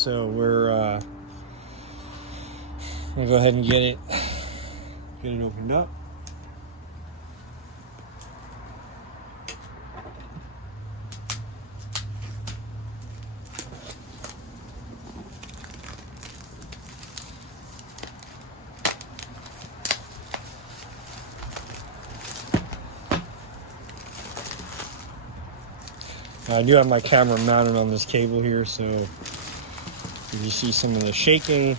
So we're gonna go ahead and get it opened up. I do have my camera mounted on this cable here, so if you see some of the shaking,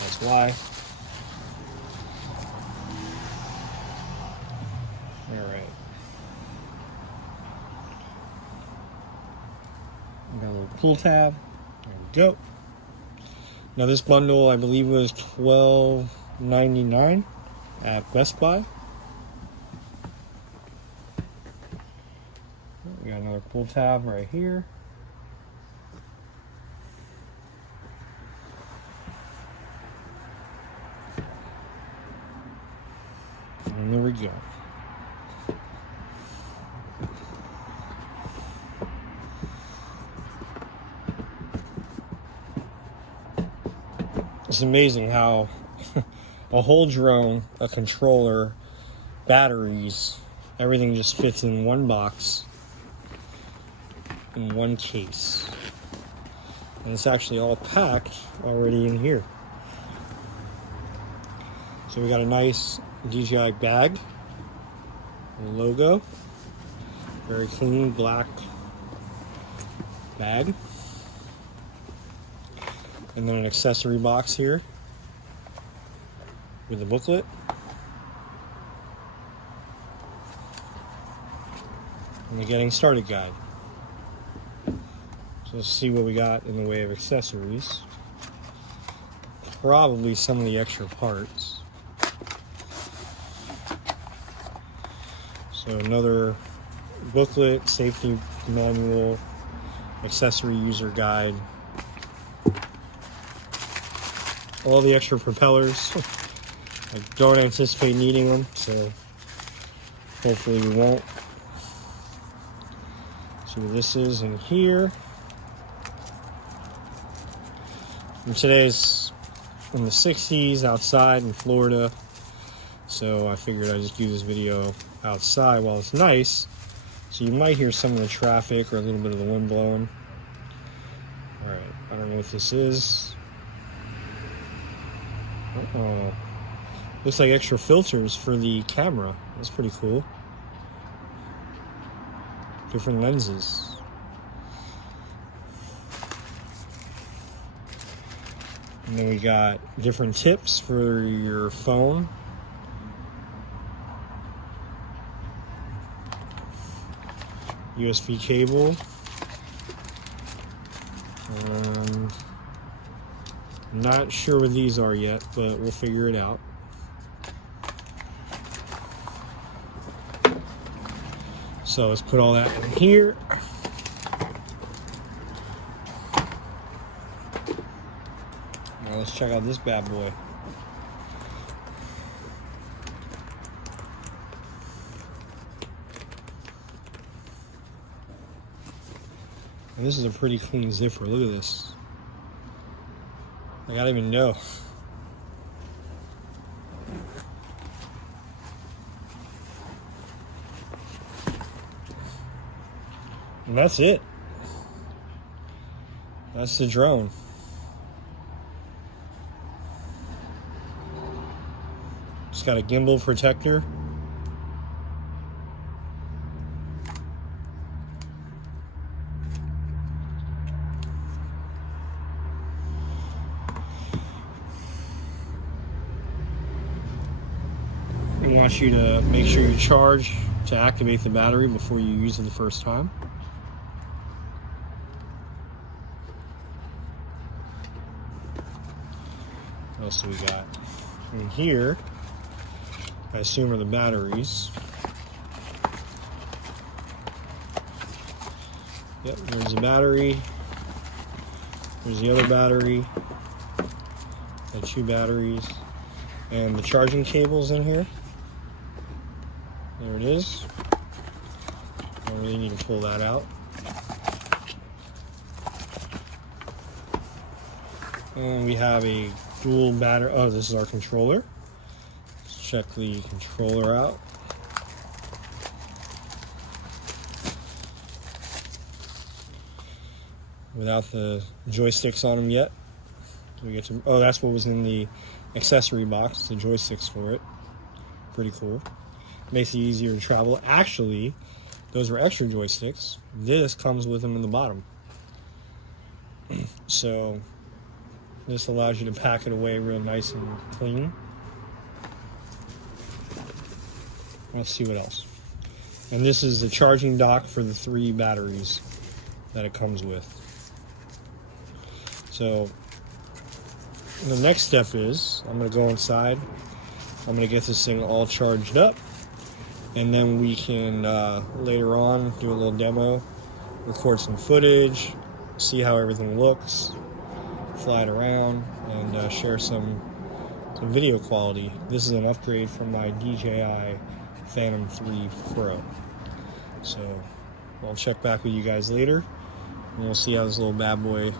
that's why. Alright. Got a little pull tab. There we go. Now this bundle, I believe, was $12.99 at Best Buy. We got another pull tab right here. And there we go. It's amazing how a whole drone, a controller, batteries, everything just fits in one box, in one case. And it's actually all packed already in here. So we got a nice DJI bag, logo, very clean black bag, and then an accessory box here with a booklet, and the getting started guide. So let's see what we got in the way of accessories. Probably some of the extra parts. So another booklet, safety manual, accessory user guide. All the extra propellers. I don't anticipate needing them, so hopefully we won't. See what this is in here. And today's in the 60s outside in Florida, so I figured I'd just do this video outside while it's nice. So you might hear some of the traffic or a little bit of the wind blowing. Alright, I don't know what this is. Uh-oh. Looks like extra filters for the camera. That's pretty cool. Different lenses. And then we got different tips for your phone. USB cable. Not sure what these are yet, but we'll figure it out. So let's put all that in here. Now let's check out this bad boy. And this is a pretty clean zipper. Look at this. I don't even know. And that's it. That's the drone. It's got a gimbal protector. It wants you to make sure you charge to activate the battery before you use it the first time. What else do we got? In here, I assume, are the batteries. Yep, there's the battery. There's the other battery. The two batteries. And the charging cable's in here. There it is. Don't really need to pull that out. And we have a dual battery. Oh, this is our controller. Let's check the controller out. Without the joysticks on them yet. We get to, oh, that's what was in the accessory box, the joysticks for it. Pretty cool. Makes it easier to travel. Actually, those were extra joysticks. This comes with them in the bottom. So this allows you to pack it away real nice and clean. Let's see what else. And this is the charging dock for the 3 batteries that it comes with. So the next step is I'm going to go inside. I'm going to get this thing all charged up, and then we can later on do a little demo, record some footage, see how everything looks, fly it around, and share some video quality. This is an upgrade from my DJI Phantom 3 Pro. So I'll check back with you guys later, and we'll see how this little bad boy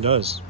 does.